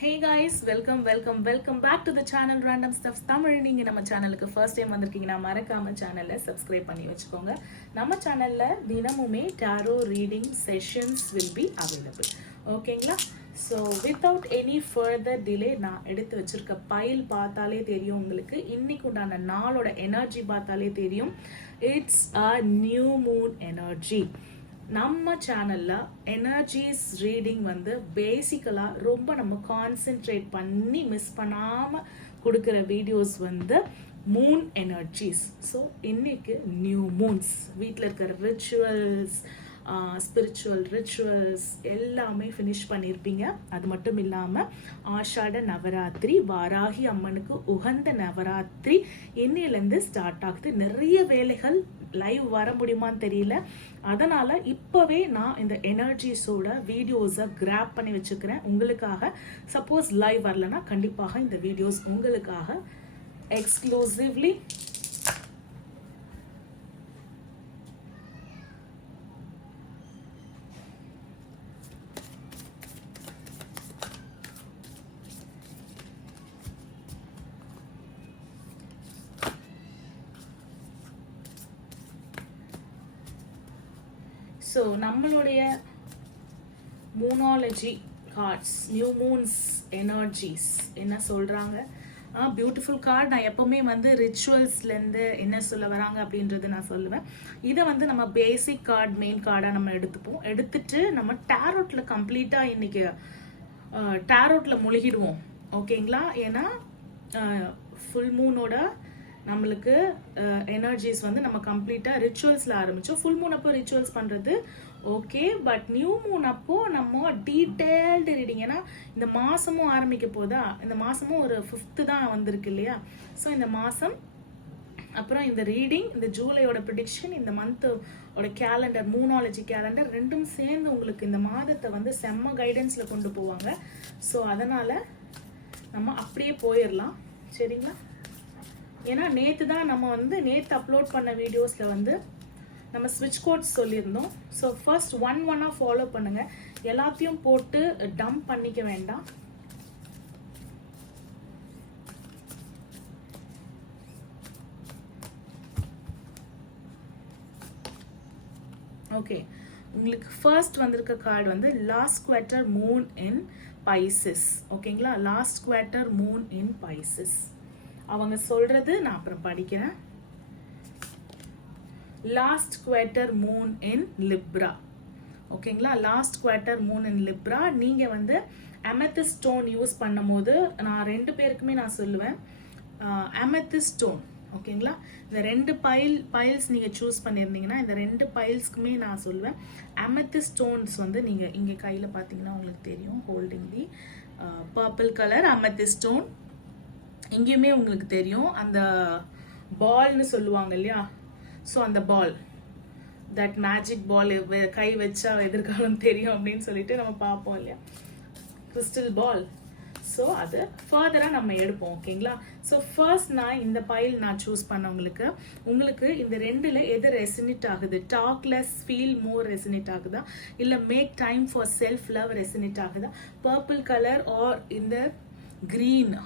Hey guys, welcome back to the channel Random Stuffs Tamil. நீங்க நம்ம சேனலுக்கு first time வந்திருக்கீங்கன்னா மறக்காம சேனலை சப்ஸ்கிரைப் பண்ணி வச்சுக்கோங்க. நம்ம சேனல்ல தினமுமே tarot reading sessions will be available. ஓகேங்களா? So without any further delay நான் எடுத்து வச்சிருக்க பைல் பார்த்தாலே தெரியும் உங்களுக்கு. இன்னைக்கு உண்டான நாளோட எனர்ஜி பார்த்தாலே தெரியும். It's a new Moon energy. நம்ம சேனலில் எனர்ஜிஸ் ரீடிங் வந்து பேசிக்கலாக ரொம்ப நம்ம கான்சென்ட்ரேட் பண்ணி மிஸ் பண்ணாமல் கொடுக்குற வீடியோஸ் வந்து மூன் எனர்ஜிஸ். ஸோ இன்னைக்கு நியூ மூன்ஸ் வீட்டில் இருக்கிற ரிச்சுவல்ஸ், ஸ்பிரிச்சுவல் ரிச்சுவல்ஸ் எல்லாமே ஃபினிஷ் பண்ணியிருப்பீங்க. அது மட்டும் இல்லாமல் ஆஷாட நவராத்திரி, வாராகி அம்மனுக்கு உகந்த நவராத்திரி இன்னையிலேருந்து ஸ்டார்ட் ஆகுது. நிறைய வேலைகள் லைவ் வர முடியுமான்னு தெரியல. அதனால் இப்போவே நான் இந்த எனர்ஜிஸோட வீடியோஸை கிராப் பண்ணி வச்சுக்கிறேன் உங்களுக்காக. சப்போஸ் லைவ் வரலன்னா கண்டிப்பாக இந்த வீடியோஸ் உங்களுக்காக எக்ஸ்க்ளூசிவ்லி ஸோ நம்மளுடைய மூனாலஜி கார்ட்ஸ், நியூ மூன்ஸ் எனர்ஜிஸ் என்ன சொல்கிறாங்க? Beautiful card. நான் எப்போவுமே வந்து ரிச்சுவல்ஸ்லேருந்து என்ன சொல்ல வராங்க அப்படின்றது நான் சொல்லுவேன். இதை வந்து நம்ம பேசிக் கார்டு, மெயின் கார்டாக நம்ம எடுத்துட்டு நம்ம டேரோட்டில் கம்ப்ளீட்டாக இன்னைக்கு டேரோட்டில் முழுகிடுவோம். ஓகேங்களா? ஏன்னா ஃபுல் மூனோட நம்மளுக்கு எனர்ஜிஸ் வந்து நம்ம கம்ப்ளீட்டாக ரிச்சுவல்ஸில் ஆரம்பித்தோம். ஃபுல் மூன் அப்போ ரிச்சுவல்ஸ் பண்ணுறது ஓகே, பட் நியூ மூன் அப்போ நம்ம டீட்டெயில்டு ரீடிங். ஏன்னா இந்த மாதமும் ஆரம்பிக்க போதா, இந்த மாதமும் ஒரு 5th தான் வந்திருக்கு இல்லையா? ஸோ இந்த மாதம் அப்புறம் இந்த ரீடிங், இந்த ஜூலையோட ப்ரிடிக்ஷன், இந்த மந்தோட கேலண்டர், மூனாலஜி கேலண்டர் ரெண்டும் சேர்ந்து உங்களுக்கு இந்த மாதத்தை வந்து செம்ம கைடன்ஸில் கொண்டு போவாங்க. ஸோ அதனால் நம்ம அப்படியே போயிடலாம், சரிங்களா? ஏன்னா நேற்று அப்லோட் பண்ண வீடியோஸில் வந்து நம்ம ஸ்விட்ச் கோட்ஸ் சொல்லியிருந்தோம். ஸோ ஃபர்ஸ்ட் ஒன்னாக ஃபாலோ பண்ணுங்கள். எல்லாத்தையும் போட்டு டம்ப் பண்ணிக்க வேண்டாம். ஓகே, உங்களுக்கு ஃபர்ஸ்ட் வந்திருக்க கார்டு வந்து last quarter moon in Pisces. ஓகேங்களா? Last quarter moon in Pisces அவங்க சொல்றது நான் அப்புறம் படிக்கிறேன். Last quarter moon in Libra. ஓகேங்களா? Last quarter moon in Libra. நீங்கள் வந்து அமெத்திஸ்ட் ஸ்டோன் யூஸ் பண்ணும் போது நான் 2 பேருக்குமே நான் சொல்லுவேன் அமெத்திஸ்ட் ஸ்டோன். ஓகேங்களா? இந்த 2 பைல்ஸ் நீங்கள் சூஸ் பண்ணியிருந்தீங்கன்னா இந்த 2 பைல்ஸ்க்குமே நான் சொல்லுவேன் அமெத்திஸ்ட் ஸ்டோன்ஸ் வந்து நீங்கள் இங்கே கையில் பார்த்தீங்கன்னா உங்களுக்கு தெரியும், ஹோல்டிங் தி பர்பிள் கலர் அமெத்திஸ்ட் ஸ்டோன். எங்கேயுமே உங்களுக்கு தெரியும் அந்த பால்னு சொல்லுவாங்க இல்லையா? ஸோ அந்த பால், தட் மேஜிக் பால், கை வச்சா எதிர்காலம் தெரியும் அப்படின்னு சொல்லிட்டு நம்ம பார்ப்போம் இல்லையா? கிறிஸ்டல் பால். ஸோ அது ஃபர்தராக நம்ம எடுப்போம். ஓகேங்களா? ஸோ ஃபர்ஸ்ட் நான் இந்த பைல் நான் சூஸ் பண்ணவங்களுக்கு, உங்களுக்கு இந்த 2ல் எது ரெசினேட் ஆகுது? Talk less feel more resonate ஆகுதா, இல்லை make time for self love resonate ஆகுதா, பர்பிள் கலர் ஆர் இந்த green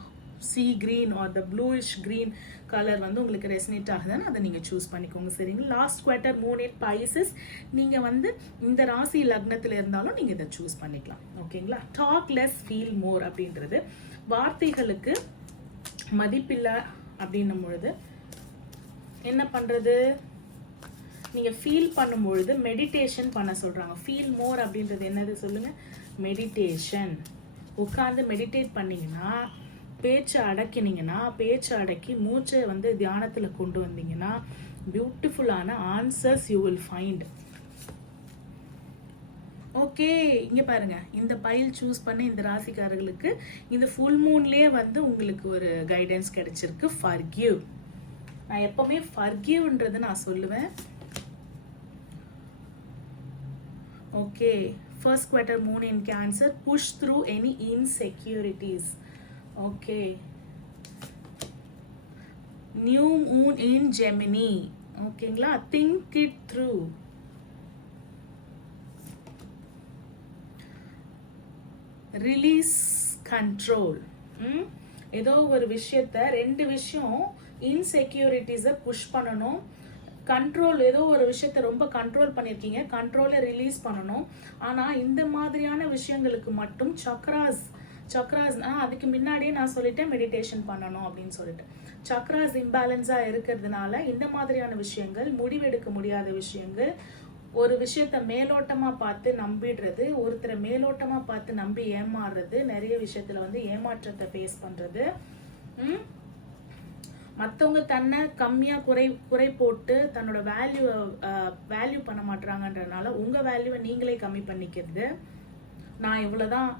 sea green or the bluish green colour வந்து உங்களுக்கு ரெசினேட் ஆகுதுன்னு அதை நீங்கள் சூஸ் பண்ணிக்கோங்க, சரிங்களா? Last quarter moon in Pisces. நீங்கள் வந்து இந்த ராசி லக்னத்தில் இருந்தாலும் நீங்கள் இதை சூஸ் பண்ணிக்கலாம். ஓகேங்களா? டாக் லெஸ் ஃபீல் மோர் அப்படின்றது வார்த்தைகளுக்கு மதிப்பில்லை அப்படின்னும் பொழுது என்ன பண்ணுறது? நீங்கள் ஃபீல் பண்ணும் பொழுது மெடிடேஷன் பண்ண சொல்கிறாங்க. ஃபீல் மோர் அப்படின்றது என்னது சொல்லுங்கள்? மெடிடேஷன். உட்காந்து மெடிடேட் பண்ணிங்கன்னா, பேச்சை அடக்கி மூச்சை வந்து தியானத்தில் கொண்டு வந்தீங்கன்னா பியூட்டிஃபுல்லான answers you will find. Okay, இங்கே பாருங்க, இந்த பைல் சூஸ் பண்ணி இந்த ராசிக்காரர்களுக்கு இந்த ஃபுல் மூன்லேயே வந்து உங்களுக்கு ஒரு கைடன்ஸ் கிடைச்சிருக்கு. ஃபர்கிவ். நான் எப்பவுமே ஃபர்கிவ்ன்றது நான் சொல்லுவேன். Okay, first quarter moon in cancer. Push through any insecurities. Okay, new moon in Gemini. ஓகேங்களா? think it through. Release control. ஏதோ ஒரு விஷயத்த, 2 விஷயம் இன்செக்யூரிட்டிஸை புஷ் பண்ணணும். கண்ட்ரோல், ஏதோ ஒரு விஷயத்த ரொம்ப கண்ட்ரோல் பண்ணியிருக்கீங்க, கண்ட்ரோலை ரிலீஸ் பண்ணணும். ஆனால் இந்த மாதிரியான விஷயங்களுக்கு மட்டும் சக்ராஸ்னா அதுக்கு முன்னாடியே நான் சொல்லிட்டேன் மெடிடேஷன் பண்ணணும் அப்படின்னு சொல்லிட்டு. சக்ராஸ் இம்பேலன்ஸாக இருக்கிறதுனால இந்த மாதிரியான விஷயங்கள், முடிவெடுக்க முடியாத விஷயங்கள், ஒரு விஷயத்த மேலோட்டமாக பார்த்து நம்பிடுறது, ஒருத்தரை மேலோட்டமாக பார்த்து நம்பி ஏமாறுறது, நிறைய விஷயத்தில் வந்து ஏமாற்றத்தை ஃபேஸ் பண்ணுறது, மற்றவங்க தன்னை கம்மியாக குறை போட்டு தன்னோட வேல்யூ பண்ண மாட்டாங்கன்றதுனால உங்கள் வேல்யூவை நீங்களே கம்மி பண்ணிக்கிறது. நான் இவ்வளோதான்,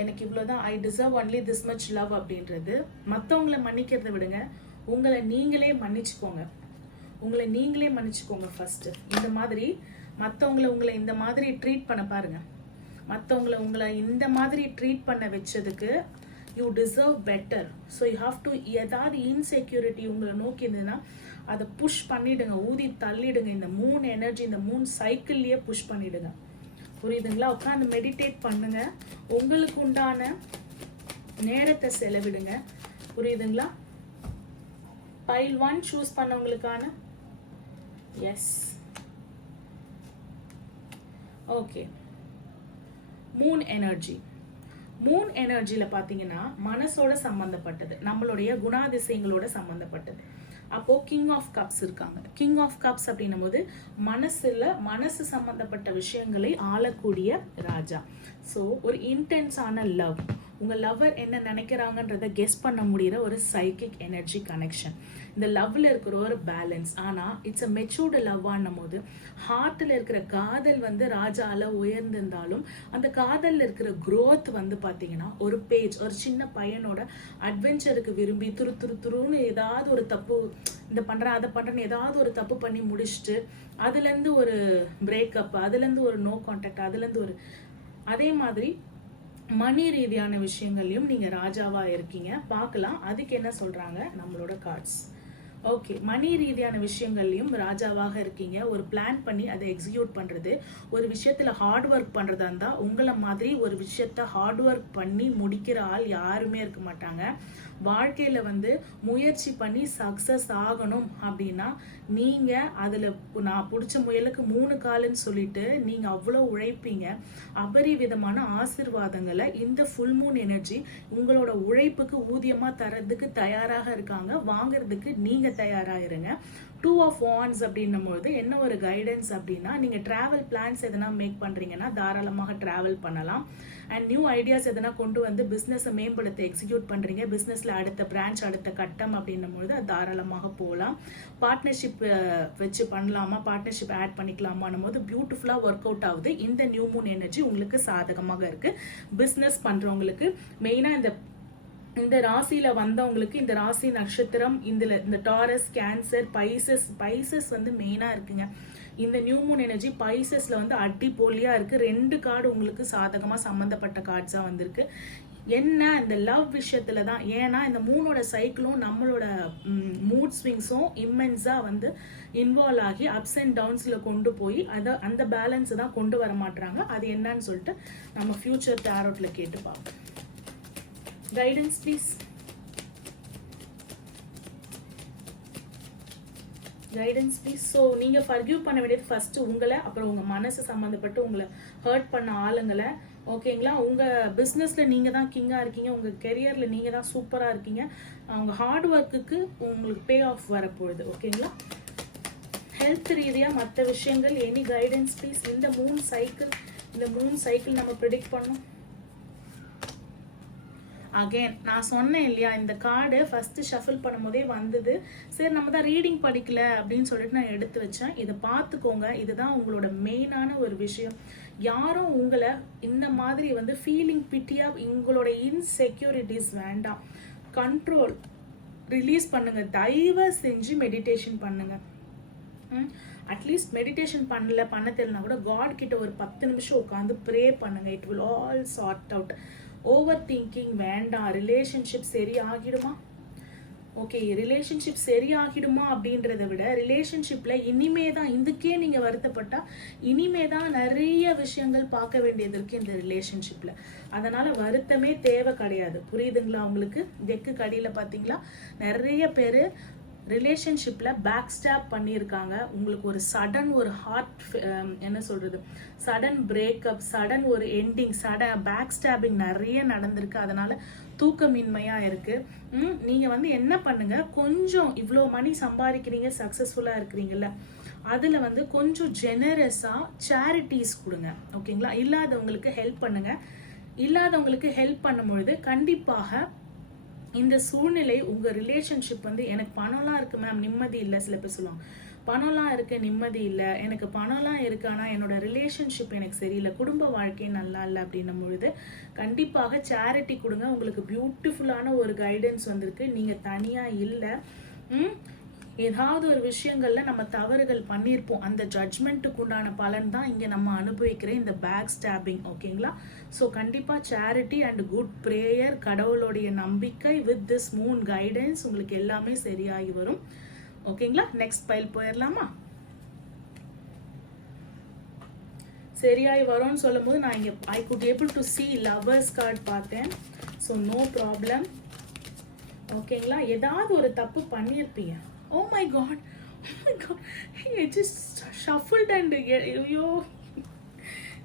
எனக்கு இவ்வளோதான், I deserve only this much love அப்படின்றது. மற்றவங்கள மன்னிக்கிறத விடுங்க, உங்களை நீங்களே மன்னிச்சுக்கோங்க. ஃபர்ஸ்ட். இந்த மாதிரி உங்களை இந்த மாதிரி ட்ரீட் பண்ண பாருங்க. உங்களை இந்த மாதிரி ட்ரீட் பண்ண வச்சதுக்கு you deserve better. So you have to, ஏதாவது இன்செக்யூரிட்டி உங்களை நோக்கி இருந்ததுன்னா அதை புஷ் பண்ணிடுங்க, ஊதி தள்ளிடுங்க. இந்த 3 எனர்ஜி, இந்த 3 சைக்கிள்லயே புஷ் பண்ணிடுங்க. புரியுதுங்களா? உட்காந்து மெடிடேட் பண்ணுங்க, உங்களுக்கு உண்டான நேரத்தை செலவிடுங்க. புரியுதுங்களா? பைல் 1 சூஸ் பண்ணவங்களுக்கான எஸ். ஓகே, மூன் எனர்ஜியில் பார்த்தீங்கன்னா மனசோட சம்மந்தப்பட்டது, நம்மளுடைய குணாதிசயங்களோட சம்மந்தப்பட்டது. அப்போ கிங் ஆஃப் கப்ஸ் இருக்காங்க. கிங் ஆஃப் கப்ஸ் அப்படின்னும் போது மனசு சம்பந்தப்பட்ட விஷயங்களை ஆளக்கூடிய ராஜா. ஸோ ஒரு இன்டென்ஸான லவ், உங்கள் லவ்வர் என்ன நினைக்கிறாங்கன்றதை கெஸ் பண்ண முடிகிற ஒரு சைக்கிக் எனர்ஜி கனெக்ஷன். இந்த லவ்ல இருக்கிற ஒரு பேலன்ஸ். ஆனால் இட்ஸ் அ மெச்சூர்டு லவ்வான்னும் போது ஹார்ட்டில் இருக்கிற காதல் வந்து ராஜால உயர்ந்திருந்தாலும் அந்த காதலில் இருக்கிற growth வந்து பார்த்தீங்கன்னா ஒரு சின்ன பையனோட அட்வென்ச்சருக்கு விரும்பி துருன்னு ஏதாவது ஒரு தப்பு, இந்த பண்ணுறேன் அதை பண்ணுறேன்னு ஏதாவது ஒரு தப்பு பண்ணி முடிச்சுட்டு அதுலேருந்து ஒரு பிரேக்கப், அதுலேருந்து ஒரு நோ கான்டாக்ட், அதுலேருந்து ஒரு, அதே மாதிரி மணி ரீதியான விஷயங்கள்லையும் நீங்கள் ராஜாவாக இருக்கீங்க. பார்க்கலாம் அதுக்கு என்ன சொல்கிறாங்க நம்மளோட கார்ட்ஸ். ஓகே, மணி ரீதியான விஷயங்கள்லையும் ராஜாவாக இருக்கீங்க. ஒரு பிளான் பண்ணி அதை எக்ஸிக்யூட் பண்ணுறது, ஒரு விஷயத்தில் ஹார்ட் ஒர்க் பண்ணுறதா இருந்தால் உங்களை மாதிரி ஒரு விஷயத்த ஹார்ட் ஒர்க் பண்ணி முடிக்கிற ஆள் யாருமே இருக்க மாட்டாங்க. வாழ்க்கையில் வந்து முயற்சி பண்ணி சக்ஸஸ் ஆகணும் அப்படின்னா நீங்கள் அதில், நான் பிடிச்ச முயலுக்கு 3 காலுன்னு சொல்லிட்டு நீங்கள் அவ்வளோ உழைப்பீங்க. அபரிவிதமான ஆசிர்வாதங்களை இந்த ஃபுல் மூன் எனர்ஜி உங்களோட உழைப்புக்கு ஊதியமாக தரதுக்கு தயாராக இருக்காங்க. வாங்கிறதுக்கு நீங்கள் தயாராக இருங்க. 2 of Wands அப்படின்னும் போது என்ன ஒரு கைடன்ஸ் அப்படின்னா, நீங்கள் ட்ராவல் பிளான்ஸ் எதனா மேக் பண்ணுறீங்கன்னா தாராளமாக ட்ராவல் பண்ணலாம். அண்ட் நியூ ஐடியாஸ் எதனா கொண்டு வந்து பிஸ்னஸை மேம்படுத்த எக்ஸிக்யூட் பண்ணுறீங்க, பிஸ்னஸில் அடுத்த பிரான்ச், அடுத்த கட்டம் அப்படின்னும் போது அது தாராளமாக போகலாம். பார்ட்னர்ஷிப் வச்சு பண்ணலாமா, பார்ட்னர்ஷிப் ஆட் பண்ணிக்கலாமான்னும் போது பியூட்டிஃபுல்லாக ஒர்க் அவுட் ஆகுது. இந்த நியூ மூன் எனர்ஜி உங்களுக்கு சாதகமாக இருக்குது. பிஸ்னஸ் பண்ணுறவங்களுக்கு மெயினாக இந்த ராசியில வந்தவங்களுக்கு, இந்த ராசி நட்சத்திரம், இந்த டாரஸ், கேன்சர், பைசஸ் வந்து மெயினா இருக்குங்க. இந்த நியூ மூன் எனர்ஜி பைசஸ்ல வந்து அடிப்பொலியா இருக்கு. 2 கார்டு உங்களுக்கு சாதகமா சம்பந்தப்பட்ட கார்ட்ஸா வந்திருக்கு. என்ன இந்த லவ் விஷயத்துல தான், ஏன்னா இந்த மூணோட சைக்கிளும் நம்மளோட மூட் ஸ்விங்ஸும் இம்மென்ஸா வந்து இன்வால்வ் ஆகி அப்ஸ் அண்ட் டவுன்ஸ்ல கொண்டு போய் அந்த பேலன்ஸ் தான் கொண்டு வர மாட்டாங்க. அது என்னன்னு சொல்லிட்டு நம்ம ஃபியூச்சர் டேரோட்ல கேட்டு பார்ப்போம். Guidance please. ஸோ நீங்கள் ஃபர்கிவ் பண்ண வேண்டியது ஃபர்ஸ்ட் உங்களை, அப்புறம் உங்கள் மனசு சம்மந்தப்பட்டு உங்களை ஹர்ட் பண்ண ஆளுங்களை. ஓகேங்களா? உங்கள் பிஸ்னஸில் நீங்கள் தான் கிங்காக இருக்கீங்க, உங்கள் கெரியரில் நீங்கள் தான் சூப்பராக இருக்கீங்க. உங்கள் ஹார்ட் ஒர்க்குக்கு உங்களுக்கு பே ஆஃப் வரப்போகுது. ஓகேங்களா? ஹெல்த் ரீதியாக மற்ற விஷயங்கள், எனி கைடன்ஸ் ப்ளீஸ். இந்த மூணு சைக்கிள் நம்ம ப்ரிடிக்ட் பண்ணோம். அகெயின் நான் சொன்னேன் இல்லையா, இந்த கார்டு ஃபஸ்ட்டு ஷஃபில் பண்ணும்போதே வந்தது. சரி நம்ம தான் ரீடிங் படிக்கல அப்படின்னு சொல்லிட்டு நான் எடுத்து வச்சேன். இதை பார்த்துக்கோங்க. இதுதான் உங்களோட மெயினான ஒரு விஷயம். யாரும் உங்களை இந்த மாதிரி வந்து ஃபீலிங் பிட்டியாக, உங்களோட இன்செக்யூரிட்டிஸ் வேண்டாம். கண்ட்ரோல் ரிலீஸ் பண்ணுங்க. தயவு செஞ்சு மெடிடேஷன் பண்ணுங்க. அட்லீஸ்ட் மெடிடேஷன் பண்ண தெரியலனா கூட காட் கிட்ட ஒரு 10 நிமிஷம் உட்காந்து ப்ரே பண்ணுங்க. It will all sort out. Over thinking வேண்டாம். ரிலேஷன்ஷிப் சரி ஆகிடுமா? ஓகே, ரிலேஷன்ஷிப் சரியாகிடுமா அப்படின்றத விட ரிலேஷன்ஷிப்ல இனிமே தான், இதுக்கே நீங்க வருத்தப்பட்டா இனிமே தான் நிறைய விஷயங்கள் பார்க்க வேண்டியது இருக்கு இந்த ரிலேஷன்ஷிப்ல. அதனால வருத்தமே தேவை கிடையாது. புரியுதுங்களா உங்களுக்கு? டெக்கு கடியில பாத்தீங்களா, நிறைய பேரு ரிலேஷன்ஷிப்ல பேக் ஸ்டாப் பண்ணியிருக்காங்க. உங்களுக்கு ஒரு சடன் ஒரு ஹார்ட் என்ன சொல்றது, சடன் பிரேக்கப், சடன் ஒரு எண்டிங், சடன் பேக் ஸ்டாபிங் நிறைய நடந்திருக்கு. அதனால தூக்கமின்மையா இருக்கு. நீங்க வந்து என்ன பண்ணுங்க, கொஞ்சம் இவ்வளோ மணி சம்பாதிக்கிறீங்க, சக்சஸ்ஃபுல்லா இருக்கிறீங்கல்ல, அதுல வந்து கொஞ்சம் ஜெனரஸா சேரிட்டிஸ் கொடுங்க. ஓகேங்களா? இல்லாதவங்களுக்கு ஹெல்ப் பண்ணுங்க. இல்லாதவங்களுக்கு ஹெல்ப் பண்ணும்பொழுது கண்டிப்பாக இந்த சூழ்நிலை உங்க ரிலேஷன்ஷிப் வந்து, எனக்கு பணம்லாம் இருக்கு மேம் நிம்மதி இல்லை, சில பேர் சொல்லுவாங்க பணம்லாம் இருக்கு நிம்மதி இல்லை, எனக்கு பணம்லாம் இருக்கு ஆனா என்னோட ரிலேஷன்ஷிப் எனக்கு சரியில்லை, குடும்ப வாழ்க்கை நல்லா இல்லை அப்படின்னும் பொழுது கண்டிப்பாக சேரிட்டி கொடுங்க. உங்களுக்கு பியூட்டிஃபுல்லான ஒரு கைடன்ஸ் வந்திருக்கு. நீங்க தனியா இல்லை. ஏதாவது ஒரு விஷயங்கள்ல நம்ம தவறுகள் பண்ணியிருப்போம், அந்த ஜட்ஜ்மெண்ட்டுக்கு உண்டான பலன் தான் இங்க நம்ம அனுபவிக்கிற இந்த பேக் ஸ்டாபிங். ஓகேங்களா? ஸோ கண்டிப்பா சேரிட்டி அண்ட் குட் ப்ரேயர், கடவுளுடைய நம்பிக்கை வித் திஸ் மூன் கைடன்ஸ் உங்களுக்கு எல்லாமே சரியாகி வரும். ஓகேங்களா? நெக்ஸ்ட் பைல் போயிடலாமா? சரியாகி வரும்னு சொல்லும் போது நான் இங்க I could able to see lovers card பார்த்தேன். So no problem. ஓகேங்களா? ஏதாவது ஒரு தப்பு பண்ணியிருப்பீங்க. Oh my god, oh my god, it just shuffled and ஐயோ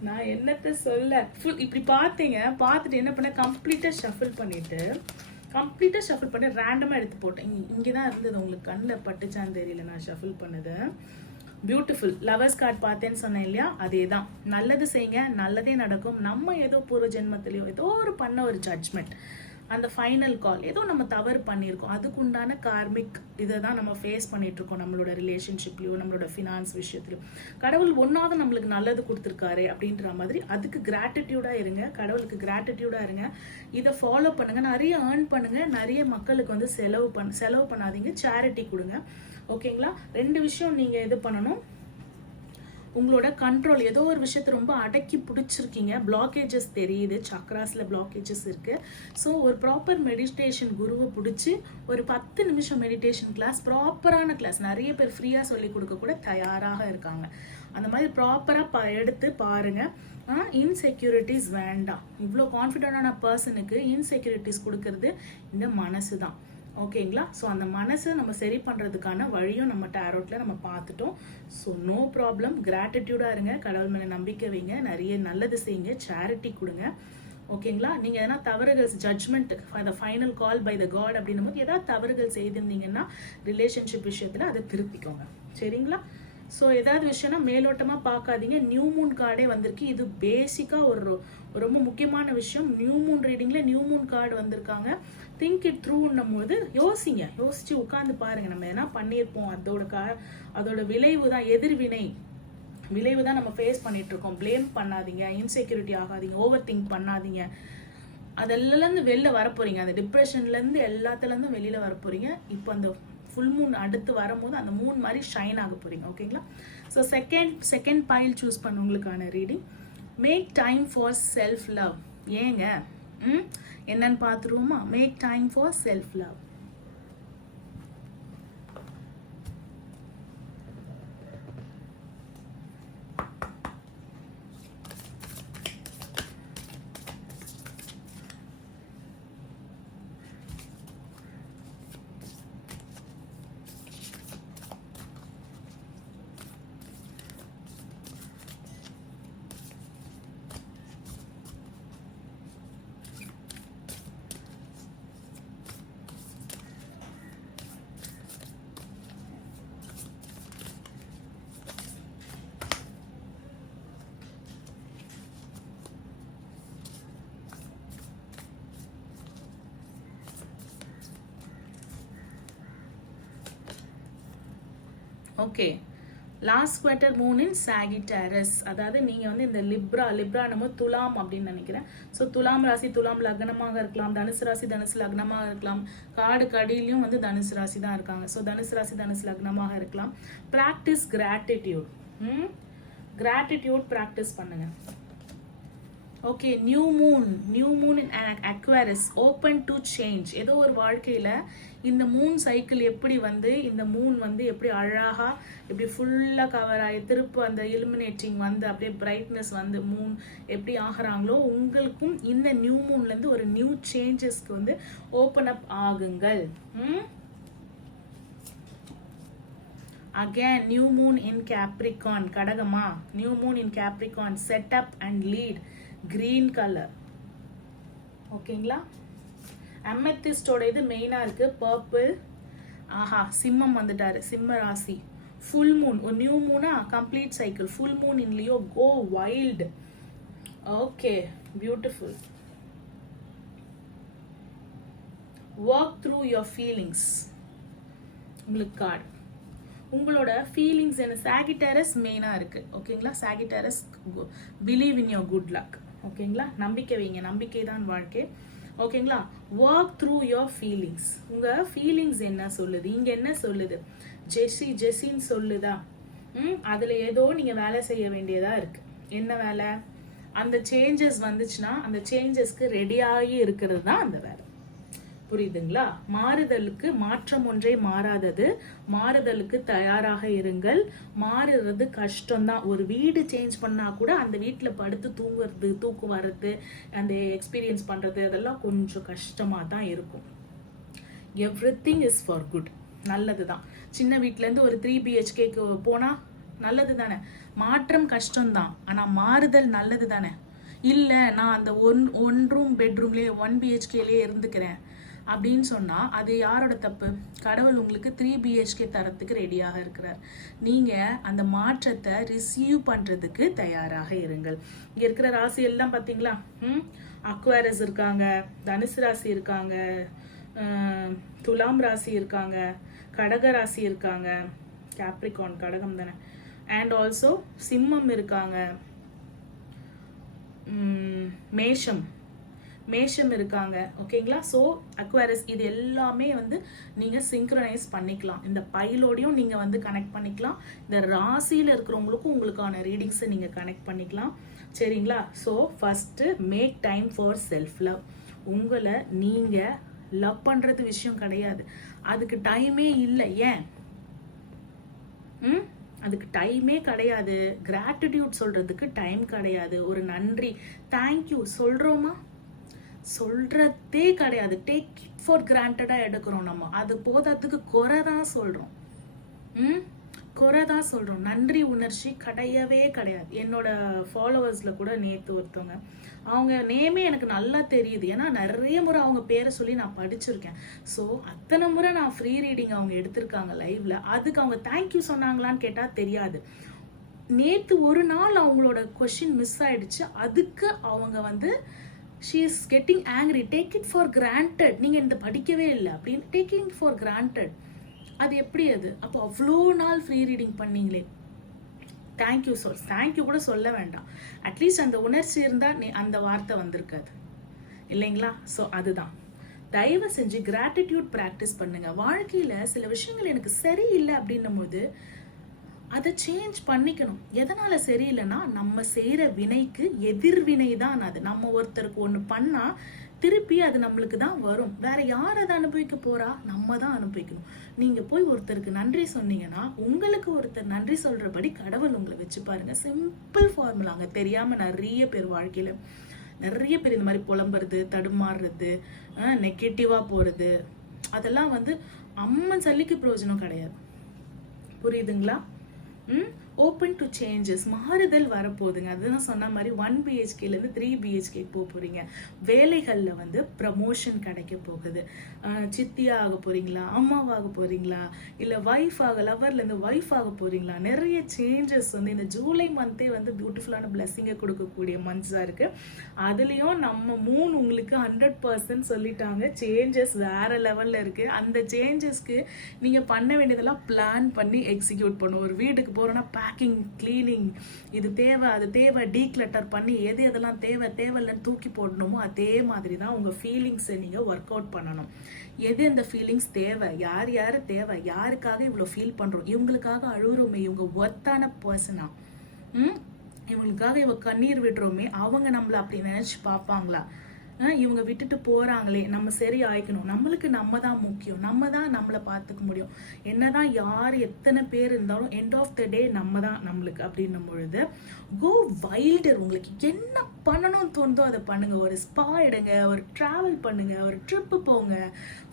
நான் என்னத்த சொல்ல, இப்படி பார்த்தீங்க, பார்த்துட்டு என்ன பண்ண, கம்ப்ளீட்டாக ஷஃபிள் பண்ணிட்டு ரேண்டமாக எடுத்து போட்டேன். இங்கே தான் இருந்தது, உங்களுக்கு கண்ணில் பட்டுச்சான்னு தெரியல நான் ஷஃபிள் பண்ணது. பியூட்டிஃபுல் லவர்ஸ் கார்டு பார்த்தேன்னு சொன்னேன் இல்லையா, அதே தான். நல்லது செய்யுங்க, நல்லதே நடக்கும். நம்ம ஏதோ பூர்வ ஜென்மத்திலையோ ஏதோ ஒரு பண்ண ஒரு ஜட்ஜ்மெண்ட், அந்த ஃபைனல் கால், ஏதோ நம்ம தவறு பண்ணியிருக்கோம், அதுக்குண்டான கார்மிக் இதை தான் நம்ம ஃபேஸ் பண்ணிட்டு இருக்கோம். நம்மளோட ரிலேஷன்ஷிப்லையோ நம்மளோட ஃபினான்ஸ் விஷயத்துலையோ கடவுள் ஒன்றாவது நம்மளுக்கு நல்லது கொடுத்துருக்காரு அப்படின்ற மாதிரி அதுக்கு கிராட்டிடியூடாக இருங்க, கடவுளுக்கு கிராட்டிடியூடாக இருங்க. இதை ஃபாலோ பண்ணுங்க, நிறைய ஏர்ன் பண்ணுங்க, நிறைய மக்களுக்கு வந்து செலவு பண்ணாதீங்க, சேரிட்டி கொடுங்க. ஓகேங்களா? ரெண்டு விஷயம் நீங்கள் இது பண்ணணும். உங்களோட கண்ட்ரோல், ஏதோ ஒரு விஷயத்தை ரொம்ப அடக்கி பிடிச்சிருக்கீங்க, பிளாக்கேஜஸ் தெரியுது, சக்ராஸில் பிளாக்கேஜஸ் இருக்கு. ஸோ ஒரு ப்ராப்பர் மெடிடேஷன் குருவை பிடிச்சி ஒரு 10 நிமிஷம் மெடிடேஷன் கிளாஸ், ப்ராப்பரான கிளாஸ், நிறைய பேர் ஃப்ரீயாக சொல்லி கொடுக்க கூட தயாராக இருக்காங்க. அந்த மாதிரி ப்ராப்பராக எடுத்து பாருங்க. இன்செக்யூரிட்டிஸ் வேண்டாம். இவ்வளோ கான்ஃபிடென்டான பர்சனுக்கு இன்செக்யூரிட்டிஸ் கொடுக்கறது இந்த மனசு தான். ஓகேங்களா? ஸோ அந்த மனசை நம்ம சரி பண்ணுறதுக்கான வழியும் நம்ம டேரோட்டில் நம்ம பார்த்துட்டோம். ஸோ நோ ப்ராப்ளம், கிராட்டிடியூடாக இருங்க, கடவுள் மேலே நம்பிக்கை வைங்க, நிறைய நல்லது செய்யுங்க, சேரிட்டி கொடுங்க. ஓகேங்களா? நீங்கள் எதனா தவறுகள், ஜட்ஜ்மெண்ட், அந்த final call by the god அப்படின்னும் போது ஏதாவது தவறுகள் செய்திருந்தீங்கன்னா ரிலேஷன்ஷிப் விஷயத்தில் அதை திருப்பிக்கோங்க. சரிங்களா? ஸோ ஏதாவது விஷயம்னா மேலோட்டமாக பார்க்காதீங்க. நியூ மூன் கார்டே வந்திருக்கு. இது பேசிக்காக ஒரு ரொம்ப முக்கியமான விஷயம். நியூ மூன் ரீடிங்கில் நியூ மூன் கார்டு வந்திருக்காங்க. திங்க் இட் த்ரூன்னும் போது யோசிச்சு உட்காந்து பாருங்க, நம்ம என்ன பண்ணியிருப்போம், அதோட விளைவு தான், எதிர்வினை விளைவு தான் நம்ம ஃபேஸ் பண்ணிட்டு இருக்கோம். பிளேம் பண்ணாதீங்க, இன்செக்யூரிட்டி ஆகாதீங்க, ஓவர் திங்க் பண்ணாதீங்க. அதெல்லாம் வெளில வரப்போறீங்க, அந்த டிப்ரெஷன்லேருந்து எல்லாத்துலேருந்து வெளியில் வரப்போறீங்க. இப்போ அந்த ஃபுல் மூன் அடுத்து வரும்போது அந்த மூன் மாதிரி ஷைன் ஆக போறீங்க. ஓகேங்களா? ஸோ செகண்ட் பைல் சூஸ் பண்ணவங்களுக்கான reading, make time for self love. ஏங்க என்னன்னு பார்த்துருவோமா? Make time for self love. Okay, last quarter moon in Sagittarius. அதாவது நீங்கள் வந்து இந்த லிப்ரா நம்ம துலாம் அப்படின்னு நினைக்கிறேன். ஸோ துலாம் ராசி துலாம் லக்னமாக இருக்கலாம், தனுசு ராசி தனுசு லக்னமாக இருக்கலாம், காடு கடியிலையும் வந்து தனுசு ராசி தான் இருக்காங்க. ஸோ தனுசு ராசி தனுசு லக்னமாக இருக்கலாம். Practice gratitude. கிராட்டிடியூட் ப்ராக்டிஸ் பண்ணுங்க. Okay, new moon in Aquarius, open to change. ஏதோ ஒரு வாழ்க்கையில் இந்த மூன் சைக்கிள் எப்படி வந்து இந்த மூன் வந்து எப்படி அழகாக எப்படி ஃபுல்லாக கவர் ஆகி திருப்ப அந்த இலுமினேட்டிங் வந்து அப்படியே பிரைட்னஸ் வந்து மூன் எப்படி ஆகிறாங்களோ உங்களுக்கும் இந்த நியூ மூன்லேருந்து ஒரு நியூ சேஞ்சஸ்க்கு வந்து ஓப்பன் அப் ஆகுங்கள். Again, new moon in Capricorn, கடகமா, new moon in Capricorn, set up and lead, green color. ஓகேங்களா? அமெத்திஸ்டோட இது மெயினாக இருக்குது பர்பிள். ஆஹா, சிம்மம் வந்துட்டாரு, சிம்ம ராசி. ஃபுல் மூன், ஒரு நியூ மூனா complete cycle. Full moon in Leo, go wild. Okay, beautiful. Work through your feelings. உங்களுக்கு கார்டு உங்களோட ஃபீலிங்ஸ் என்ன, சாகிட்டரஸ் மெயினாக இருக்குது. ஓகேங்களா? Sagittarius, believe in your good luck. ஓகேங்களா? நம்பிக்கை வைங்க, நம்பிக்கை தான் வாழ்க்கை. ஓகேங்களா? Work through your feelings. உங்கள் ஃபீலிங்ஸ் என்ன சொல்லுது, இங்கே என்ன சொல்லுது, ஜெஸ்ஸின்னு சொல்லுதா? அதில் ஏதோ நீங்கள் வேலை செய்ய வேண்டியதாக இருக்குது. என்ன வேலை? அந்த சேஞ்சஸ் வந்துச்சுன்னா அந்த சேஞ்சஸ்க்கு ரெடியாகி இருக்கிறது தான் அந்த வேலை. புரியுதுங்களா? மாறுதலுக்கு, மாற்றம் ஒன்றே மாறாதது, மாறுதலுக்கு தயாராக இருங்கள். மாறுறது கஷ்டம்தான். ஒரு வீடு சேஞ்ச் பண்ணா கூட அந்த வீட்டில் படுத்து தூங்குறது, தூக்கம் வர்றது, அந்த எக்ஸ்பீரியன்ஸ் பண்ணுறது அதெல்லாம் கொஞ்சம் கஷ்டமாக தான் இருக்கும். Everything is for good. நல்லது தான். சின்ன வீட்டிலேருந்து ஒரு 3 BHKக்கு போனால் நல்லது தானே. மாற்றம் கஷ்டம்தான், ஆனால் மாறுதல் நல்லது தானே. இல்லை நான் அந்த ஒன் ரூம் பெட்ரூம்லேயே 1 BHKலேயே இருந்துக்கிறேன் அப்படின்னு சொன்னால் அது யாரோட தப்பு? கடவுள் உங்களுக்கு 3 BHK தரத்துக்கு ரெடியாக இருக்கிறார். நீங்கள் அந்த மாற்றத்தை ரிசீவ் பண்ணுறதுக்கு தயாராக இருங்கள். இங்கே இருக்கிற ராசி எல்லாம் பார்த்தீங்களா? அக்வாரஸ் இருக்காங்க, தனுசு ராசி இருக்காங்க, துலாம் ராசி இருக்காங்க, கடக ராசி இருக்காங்க, கேப்ரிகார்ன் கடகம் தானே, அண்ட் ஆல்சோ சிம்மம் இருக்காங்க, மேஷம் இருக்காங்க. ஓகேங்களா? ஸோ அக்வாரஸ் இது எல்லாமே வந்து நீங்கள் சிங்க்ரனைஸ் பண்ணிக்கலாம். இந்த பைலோடையும் நீங்கள் வந்து கனெக்ட் பண்ணிக்கலாம். இந்த ராசியில் இருக்கிறவங்களுக்கும் உங்களுக்கான ரீடிங்ஸை நீங்கள் கனெக்ட் பண்ணிக்கலாம். சரிங்களா? So first make time for self love. உங்களை நீங்கள் லவ் பண்ணுறது விஷயம் கிடையாது, அதுக்கு டைமே இல்லை. ஏன்? அதுக்கு டைமே கிடையாது. கிராட்டிடியூட் சொல்கிறதுக்கு டைம் கிடையாது. ஒரு நன்றி, தேங்க்யூ சொல்கிறோமா? சொல்கிறதே கிடையாது. டேக் இட் ஃபார் கிராண்டடாக எடுக்கிறோம் நம்ம. அது போதாதுக்கு குறை தான் சொல்கிறோம். குறை தான் சொல்கிறோம். நன்றி உணர்ச்சி கிடையவே கிடையாது. என்னோட ஃபாலோவர்ஸில் கூட நேற்று ஒருத்தவங்க, அவங்க நேமே எனக்கு நல்லா தெரியுது, ஏன்னா நிறைய முறை அவங்க பேரை சொல்லி நான் படிச்சிருக்கேன். ஸோ அத்தனை முறை நான் ஃப்ரீ ரீடிங் அவங்க எடுத்திருக்காங்க லைவ்ல. அதுக்கு அவங்க தேங்க்யூ சொன்னாங்களான்னு கேட்டால் தெரியாது. நேற்று ஒரு நாள் அவங்களோட கொஷின் மிஸ் ஆயிடுச்சு. அதுக்கு அவங்க வந்து she is getting angry. Take it for granted. நீங்கள் இந்த படிக்கவே இல்லை அப்படின்னு taking for granted. அது எப்படி? அது அப்போ அவ்வளோ நாள் ஃப்ரீ ரீடிங் பண்ணீங்களே, தேங்க்யூ கூட சொல்ல வேண்டாம். அட்லீஸ்ட் அந்த உணர்ச்சி இருந்தால் அந்த வார்த்தை வந்திருக்காது இல்லைங்களா? ஸோ அதுதான், தயவு செஞ்சு கிராட்டிடியூட் ப்ராக்டிஸ் பண்ணுங்க. வாழ்க்கையில் சில விஷயங்கள் எனக்கு சரியில்லை அப்படின்னும் போது அதை சேஞ்ச் பண்ணிக்கணும். எதனால் சரியில்லைன்னா நம்ம செய்கிற வினைக்கு எதிர்வினை தான் அது. நம்ம ஒருத்தருக்கு ஒன்று பண்ணால் திருப்பி அது நம்மளுக்கு தான் வரும். வேற யார் அதை அனுபவிக்க போறா? நம்ம தான் அனுபவிக்கணும். நீங்கள் போய் ஒருத்தருக்கு நன்றி சொன்னீங்கன்னா உங்களுக்கு ஒருத்தர் நன்றி சொல்கிறபடி கடவுள் உங்களை வச்சு பாருங்க. சிம்பிள் ஃபார்முலாங்க. தெரியாமல் நிறைய பேர் வாழ்க்கையில் நிறைய பேர் இந்த மாதிரி புலம்புறது, தடுமாறுறது, நெகட்டிவாக போகிறது, அதெல்லாம் வந்து அம்மன் சல்லிக்கு பிரயோஜனம் கிடையாது. புரியுதுங்களா? Open to changes. மாறுதல் வரப்போகுதுங்க. அதுதான் சொன்ன மாதிரி 1 BHKலேருந்து 3 BHK போக போகிறீங்க. வேலைகளில் வந்து ப்ரமோஷன் கிடைக்க போகுது. சித்தியாக ஆக போகிறீங்களா, அம்மாவாக போகிறீங்களா, இல்லை லவர்லேருந்து ஒய்ஃப் ஆக போகிறீங்களா? நிறைய சேஞ்சஸ் வந்து இந்த ஜூலை மந்த்தே வந்து பியூட்டிஃபுல்லான பிளெஸ்ஸிங்கை கொடுக்கக்கூடிய மந்த்ஸாக இருக்குது. அதுலேயும் நம்ம மூணு உங்களுக்கு 100% சொல்லிட்டாங்க. சேஞ்சஸ் வேறு லெவலில் இருக்குது. அந்த சேஞ்சஸ்க்கு நீங்கள் பண்ண வேண்டியதெல்லாம் பிளான் பண்ணி எக்ஸிக்யூட் பண்ணும். ஒரு வீட்டுக்கு போகிறோன்னா பேக்கிங், கிளீனிங், இது தேவை அது தேவை, டீக்ளட்டர் பண்ணி எதெல்லாம் தேவையில்லைன்னு தூக்கி போடணுமோ அதே மாதிரி தான் உங்கள் ஃபீலிங்ஸை நீங்கள் ஒர்க் அவுட் பண்ணணும். எது அந்த ஃபீலிங்ஸ் தேவை, யார் தேவை, யாருக்காக இவ்வளோ ஃபீல் பண்ணுறோம், இவங்களுக்காக அழுகுறோமே, இவங்க ஒர்த்தான பர்சனா, இவங்களுக்காக இவ கண்ணீர் விடுறோமே, அவங்க நம்மள அப்படி நினைச்சு பார்ப்பாங்களா? இவங்க விட்டுட்டு போறாங்களே, நம்ம சரி ஆயிக்கணும், நம்மளுக்கு நம்ம தான் முக்கியம், நம்ம தான் நம்மளை பார்த்துக்க முடியும், என்னதான் யார் எத்தனை பேர் இருந்தாலும் எண்ட் ஆஃப் த டே நம்ம தான் நம்மளுக்கு அப்படின்னும் பொழுது கோ வைல்டர். உங்களுக்கு என்ன பண்ணணும்னு தோணுதோ அதை பண்ணுங்க. ஒரு ஸ்பா எடுங்க, ஒரு டிராவல் பண்ணுங்க, ஒரு ட்ரிப்பு போங்க,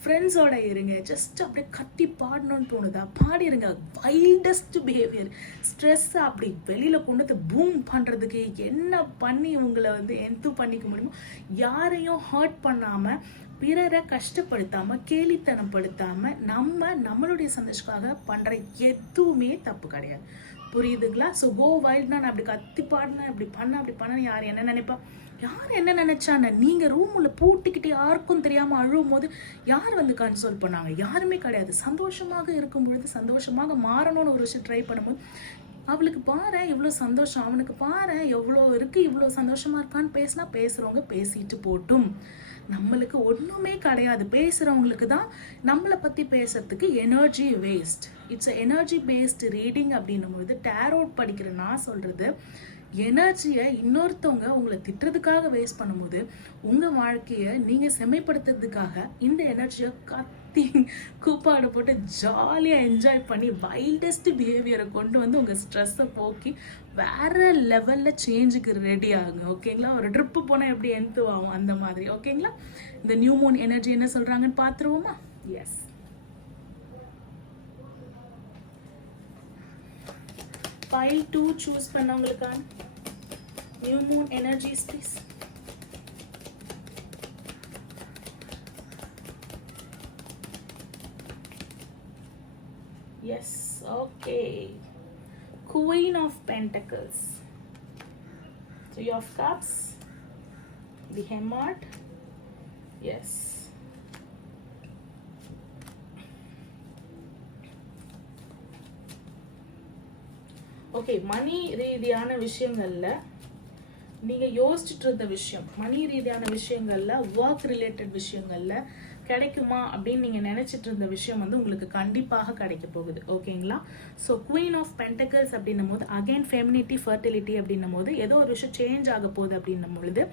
ஃப்ரெண்ட்ஸோட இருங்க, ஜஸ்ட் அப்படியே கத்தி பாடணும்னு தோணுதா பாடிருங்க. வைல்டஸ்ட் பிஹேவியர், ஸ்ட்ரெஸ் அப்படி வெளியில கொண்டு வந்து பூம் பண்றதுக்கு என்ன பண்ணி உங்களை வந்து எந்த பண்ணிக்க முடியுமோ, யாரையும் ஹர்ட் பண்ணாம, பிறரை கஷ்டப்படுத்தாம, கேலித்தனப்படுத்தாம, நம்மளுடைய சந்தோஷத்துக்காக பண்ற எதுவுமே தப்பு கிடையாது. புரியுதுங்களா? ஸோ கோ வைல்ட்னா நான் அப்படி கத்தி பாடினேன், அப்படி பண்ண யார் என்ன நினைப்பா, யார் என்ன நினைச்சான? நீங்க ரூம்ல பூட்டிக்கிட்டு யாருக்கும் தெரியாம அழுவும் போது யார் வந்து கன்சோல் பண்ணாங்க? யாருமே கிடையாது. சந்தோஷமாக இருக்கும் பொழுது சந்தோஷமாக மாறணும்னு ஒரு விஷயம் ட்ரை பண்ணும்போது, அவளுக்கு பாரு எவ்வளோ சந்தோஷம், அவனுக்கு பாரு எவ்வளோ இருக்கு, இவ்வளோ சந்தோஷமா இருக்கான்னு பேசினா பேசுறவங்க பேசிட்டு போட்டும், நம்மளுக்கு ஒன்றுமே கிடையாது. பேசுகிறவங்களுக்கு தான் நம்மளை பற்றி பேசுறதுக்கு energy waste. It's energy based reading அப்படின்னும் போது டேரோட் படிக்கிற நான் சொல்கிறது, எனர்ஜியை இன்னொருத்தவங்க உங்களை திட்டுறதுக்காக வேஸ்ட் பண்ணும்போது உங்கள் வாழ்க்கையை நீங்கள் செம்மைப்படுத்துறதுக்காக இந்த எனர்ஜியை கத்தி கூப்பாடு போட்டு ஜாலியாக என்ஜாய் பண்ணி வைல்டஸ்ட் பிஹேவியரை கொண்டு வந்து உங்கள் ஸ்ட்ரெஸ்ஸை போக்கி வேற லெவலில் சேஞ்சுக்கு ரெடி ஆகுங்க. ஓகேங்களா? ஒரு ட்ரிப்பு போனால் எப்படி ஆகும் அந்த மாதிரி. ஓகேங்களா? இந்த நியூ மூன் எனர்ஜி என்ன சொல்கிறாங்கன்னு பார்த்துருவோமா? எஸ், ஃபைல் 2 சூஸ் பண்ணவங்களுக்கான new moon energies please. Yes, okay. Queen of Pentacles, Three of Cups, the Hermit. Yes. Okay, money ரீதியான விஷயங்கள்ல நீங்க யோசிச்சுட்டு இருந்த விஷயம், மணி ரீதியான விஷயங்கள்ல, ஒர்க் ரிலேட்டட் விஷயங்கள்ல கிடைக்குமா அப்படின்னு நீங்க நினைச்சிட்டு இருந்த விஷயம் வந்து உங்களுக்கு கண்டிப்பாக கிடைக்க போகுது. ஓகேங்களா? ஸோ குவீன் ஆஃப் பென்டக்கிள்ஸ் அப்படின்னும் போது அகைன் ஃபெமினிட்டி, ஃபர்டிலிட்டி அப்படின்னும் போது ஏதோ ஒரு விஷயம் சேஞ்ச் ஆக போகுது அப்படின்னும் பொழுது,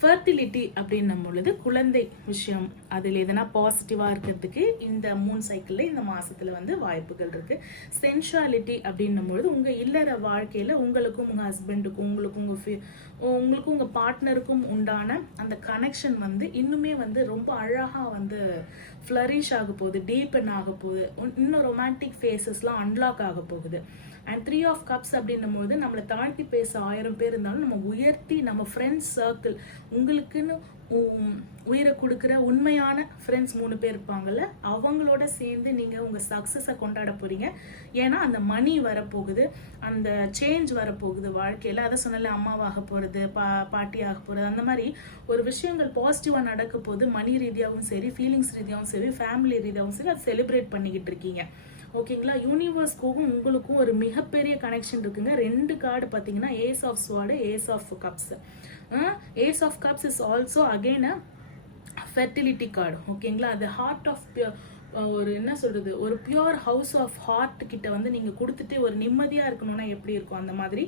ஃபர்டிலிட்டி அப்படின்னும் பொழுது குழந்தை விஷயம், அதில் எதனா பாசிட்டிவாக இருக்கிறதுக்கு இந்த மூன் சைக்கிளில் இந்த மாதத்தில் வந்து வாய்ப்புகள் இருக்குது. சென்ஷுவாலிட்டி அப்படின்னும் பொழுது உங்கள் இல்லற வாழ்க்கையில் உங்களுக்கும் உங்கள் ஹஸ்பண்டுக்கும் உங்களுக்கும் உங்கள் பார்ட்னருக்கும் உண்டான அந்த கனெக்ஷன் வந்து இன்னுமே வந்து ரொம்ப அழகாக வந்து ஃப்ளரிஷ் ஆக போகுது, டீப்பன் ஆக போகுது, இன்னும் ரொமான்டிக் ஃபேஸஸ்லாம் அன்லாக் ஆக போகுது. அண்ட் 3 ஆஃப் கப்ஸ் அப்படின்னும் போது நம்மளை தாழ்த்தி பேச 1000 பேர் இருந்தாலும் நம்ம உயர்த்தி, நம்ம ஃப்ரெண்ட்ஸ் சர்க்கிள், உங்களுக்குன்னு உயிரை கொடுக்குற உண்மையான ஃப்ரெண்ட்ஸ் 3 பேர் இருப்பாங்கல்ல, அவங்களோட சேர்ந்து நீங்கள் உங்கள் சக்ஸஸை கொண்டாட போகிறீங்க. ஏன்னா அந்த மணி வரப்போகுது, அந்த சேஞ்ச் வரப்போகுது வாழ்க்கையில். அதை சொன்னால அம்மாவாக போகிறது, பாட்டி ஆக போகிறது, அந்த மாதிரி ஒரு விஷயங்கள் பாசிட்டிவாக நடக்க போது. மணி ரீதியாகவும் சரி, ஃபீலிங்ஸ் ரீதியாகவும் சரி, ஃபேமிலி ரீதியாகவும் சரி, அதை செலிப்ரேட் பண்ணிக்கிட்டு இருக்கீங்க. ஓகேங்களா? யூனிவர்ஸ்க்கும் உங்களுக்கும் ஒரு மிகப்பெரிய கனெக்ஷன் இருக்குங்க. 2 கார்டு பார்த்தீங்கன்னா ace of sword, ace of cups. Ace of cups is also again a fertility card. ஓகேங்களா? அது ஹார்ட் ஆஃப் ஒரு என்ன சொல்றது, ஒரு பியூர் ஹவுஸ் ஆஃப் ஹார்ட் கிட்ட வந்து நீங்க கொடுத்துட்டு ஒரு நிம்மதியா இருக்கணும்னா எப்படி இருக்கும், அந்த மாதிரி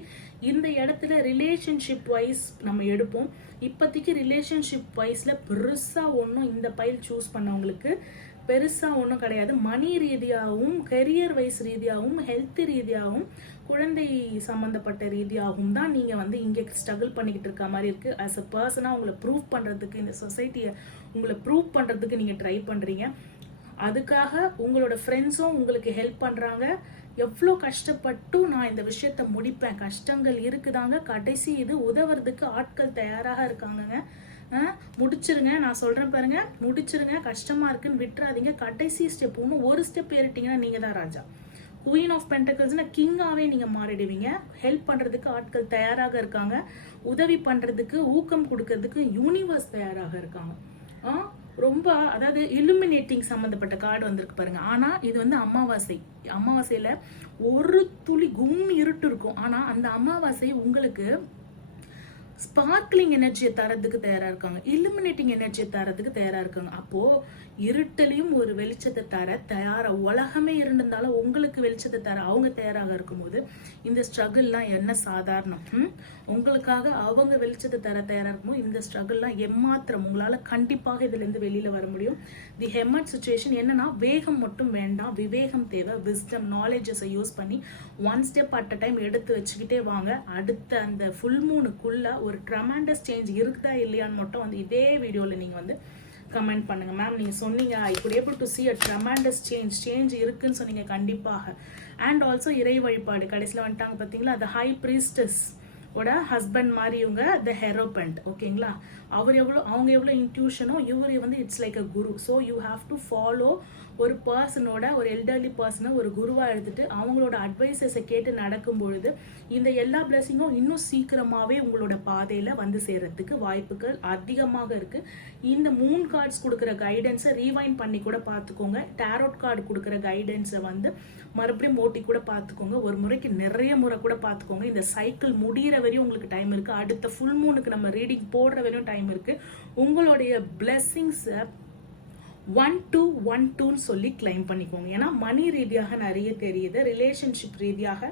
இந்த இடத்துல ரிலேஷன்ஷிப் வைஸ் நம்ம எடுப்போம். இப்போதைக்கு ரிலேஷன்ஷிப் வைஸ்ல பெருசா ஒன்றும் இந்த பைல் சூஸ் பண்ணவங்களுக்கு பெருசாக ஒன்றும் கிடையாது. மணி ரீதியாகவும், கெரியர் வைஸ் ரீதியாகவும், ஹெல்த் ரீதியாகவும், குழந்தை சம்மந்தப்பட்ட ரீதியாகவும் தான் நீங்கள் வந்து இங்கே ஸ்ட்ரகிள் பண்ணிக்கிட்டு இருக்க மாதிரி இருக்குது. ஆஸ் அ பர்சனாக உங்களை ப்ரூவ் பண்ணுறதுக்கு, இந்த சொசைட்டியை உங்களை ப்ரூவ் பண்ணுறதுக்கு நீங்கள் ட்ரை பண்ணுறீங்க. அதுக்காக உங்களோட ஃப்ரெண்ட்ஸும் உங்களுக்கு ஹெல்ப் பண்ணுறாங்க. எவ்வளோ கஷ்டப்பட்டும் நான் இந்த விஷயத்த முடிப்பேன், கஷ்டங்கள் இருக்குதாங்க, கடைசி இது உதவுறதுக்கு ஆட்கள் தயாராக இருக்காங்கங்க. முடிச்சிருங்க, நான் சொல்கிறேன் பாருங்க, முடிச்சிருங்க. கஷ்டமாக இருக்குன்னு விட்டுறாதீங்க. கடைசி ஸ்டெப், இன்னும் ஒரு ஸ்டெப் ஏறிட்டீங்கன்னா நீங்கள் தான் ராஜா. குவீன் ஆஃப் பென்டக்கிள்ஸ்னா கிங்காகவே நீங்கள் மாறிடுவீங்க. ஹெல்ப் பண்ணுறதுக்கு ஆட்கள் தயாராக இருக்காங்க, உதவி பண்ணுறதுக்கு, ஊக்கம் கொடுக்கறதுக்கு யூனிவர்ஸ் தயாராக இருக்காங்க. ரொம்ப அதாவது இலுமினேட்டிங் சம்மந்தப்பட்ட கார்டு வந்திருக்கு பாருங்க. ஆனால் இது வந்து அமாவாசையில் ஒரு துளி கும் இருட்டு இருக்கும். ஆனால் அந்த அமாவாசை உங்களுக்கு ஸ்பார்க்லிங் எனர்ஜியை தரதுக்கு தயாராக இருக்காங்க, இலுமினேட்டிங் எனர்ஜியை தரதுக்கு தயாராக இருக்காங்க. அப்போது இருட்டிலையும் ஒரு வெளிச்சத்தை தர தயாராக, உலகமே இருந்திருந்தாலும் உங்களுக்கு வெளிச்சத்தை தர அவங்க தயாராக இருக்கும்போது இந்த ஸ்ட்ரகிள்லாம் என்ன சாதாரணம்? உங்களுக்காக அவங்க வெளிச்சத்தை தர தயாராக இருக்கும்போது இந்த ஸ்ட்ரகிள்லாம் எம்மாத்திரம். உங்களால் கண்டிப்பாக இதுலேருந்து வெளியில் வர முடியும். தி ஹெமட் சுச்சுவேஷன் என்னன்னா, வேகம் மட்டும் வேண்டாம், விவேகம் தேவை. விஸ்டம், நாலேஜஸை யூஸ் பண்ணி one step at a time எடுத்து வச்சுக்கிட்டே வாங்க. அடுத்த அந்த ஃபுல் மூனுக்குள்ள ஒரு ட்ரமாண்டஸ் சேஞ்ச் இருக்குதா இல்லையான்னு மட்டும் வந்து இதே வீடியோவில் நீங்கள் வந்து கமெண்ட் பண்ணுங்க. மேம் நீங்கள் சொன்னீங்க ஐ could able to see a tremendous change இருக்குன்னு சொன்னீங்க. கண்டிப்பாக. அண்ட் ஆல்சோ இறை வழிபாடு கடைசியில் வந்துட்டாங்க பார்த்தீங்களா, அந்த ஹை ப்ரீஸ்டஸ் ஓட ஹஸ்பண்ட் மாதிரி இவங்க த ஹெரோபண்ட். ஓகேங்களா, அவங்க எவ்வளோ இன்ட்யூஷனோ இவர் வந்து it's like a Guru. So you have to follow ஒரு பர்சனோட, ஒரு எல்டர்லி பர்சனை ஒரு குருவாக எடுத்துட்டு அவங்களோட அட்வைசஸை கேட்டு நடக்கும் பொழுது இந்த எல்லா பிளெஸிங்கும் இன்னும் சீக்கிரமாகவே உங்களோட பாதையில் வந்து சேர்றதுக்கு வாய்ப்புகள் அதிகமாக இருக்குது. இந்த 3 கார்ட்ஸ் கொடுக்குற கைடன்ஸை ரீவைண்ட் பண்ணி கூட பார்த்துக்கோங்க. டேரோட் கார்டு கொடுக்குற கைடன்ஸை வந்து மறுபடியும் ஓட்டி கூட பார்த்துக்கோங்க. ஒரு முறைக்கு நிறைய முறை கூட பார்த்துக்கோங்க. இந்த சைக்கிள் முடிகிற வரையும் உங்களுக்கு டைம் இருக்குது. அடுத்த ஃபுல் மூனுக்கு நம்ம ரீடிங் போடுற வரையும் டைம் இருக்குது. உங்களுடைய பிளெஸ்ஸிங்ஸை 1-2-1-2ன்னு சொல்லி கிளைம் பண்ணிக்கோங்க. ஏன்னா மணி ரீதியாக நிறைய தெரியுது, ரிலேஷன்ஷிப் ரீதியாக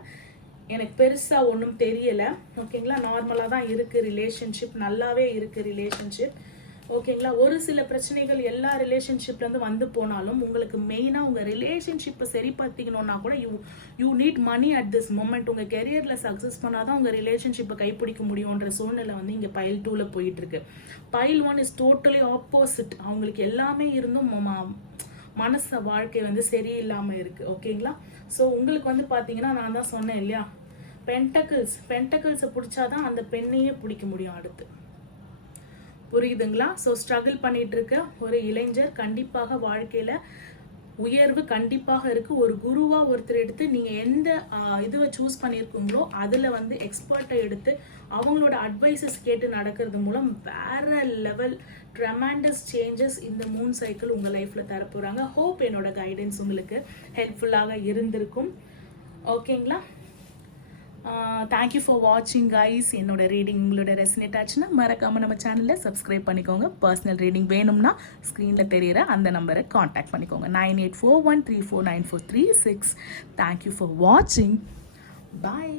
எனக்கு பெருசாக ஒன்றும் தெரியலை. ஓகேங்களா, நார்மலாக தான் இருக்குது ரிலேஷன்ஷிப், நல்லாவே இருக்குது ரிலேஷன்ஷிப். ஓகேங்களா, ஒரு சில பிரச்சனைகள் எல்லா ரிலேஷன்ஷிப்லேருந்து வந்து போனாலும் உங்களுக்கு மெயினாக உங்கள் ரிலேஷன்ஷிப்பை சரி பார்த்திக்கணுன்னா கூட you need money at this moment. உங்கள் கெரியரில் சக்ஸஸ் பண்ணால் தான் உங்கள் ரிலேஷன்ஷிப்பை கைப்பிடிக்க முடியுன்ற சூழ்நிலை வந்து இங்கே பைல் 2ல் போயிட்டுருக்கு. File 1 is totally opposite. அவங்களுக்கு எல்லாமே இருந்தும் மனசு வாழ்க்கை வந்து சரியில்லாமல் இருக்குது. ஓகேங்களா, ஸோ உங்களுக்கு வந்து பார்த்தீங்கன்னா நான் தான் சொன்னேன் இல்லையா, பென்டக்கிள்ஸை பிடிச்சாதான் அந்த பெண்ணையே பிடிக்க முடியும் அடுத்து. புரியுதுங்களா? ஸோ ஸ்ட்ரகிள் பண்ணிட்டு இருக்க ஒரு இளைஞர் கண்டிப்பாக வாழ்க்கையில் உயர்வு கண்டிப்பாக இருக்குது. ஒரு குருவாக ஒருத்தர் எடுத்து நீங்கள் எந்த இதுவை சூஸ் பண்ணியிருக்கீங்களோ அதில் வந்து எக்ஸ்பர்ட்டை எடுத்து அவங்களோட அட்வைசஸ் கேட்டு நடக்கிறது மூலம் வேற லெவல் ட்ரமாண்டஸ் சேஞ்சஸ் இந்த 3 சைக்கிள் உங்கள் லைஃப்பில் தரப்போகிறாங்க. ஹோப் என்னோட கைடன்ஸ் உங்களுக்கு ஹெல்ப்ஃபுல்லாக இருந்திருக்கும். ஓகேங்களா, தேங்க்யூ ஃபார் வாட்சிங் கைஸ். என்னோட ரீடிங் உங்களோட ரெசனேட் ஆச்சுன்னா மறக்காமல் நம்ம சேனலில் சப்ஸ்கிரைப் பண்ணிக்கோங்க. பர்சனல் ரீடிங் வேணும்னா ஸ்க்ரீனில் தெரிகிற அந்த நம்பரை காண்டாக்ட் பண்ணிக்கோங்க. 9841349436. தேங்க்யூ ஃபார் வாட்சிங். பாய்.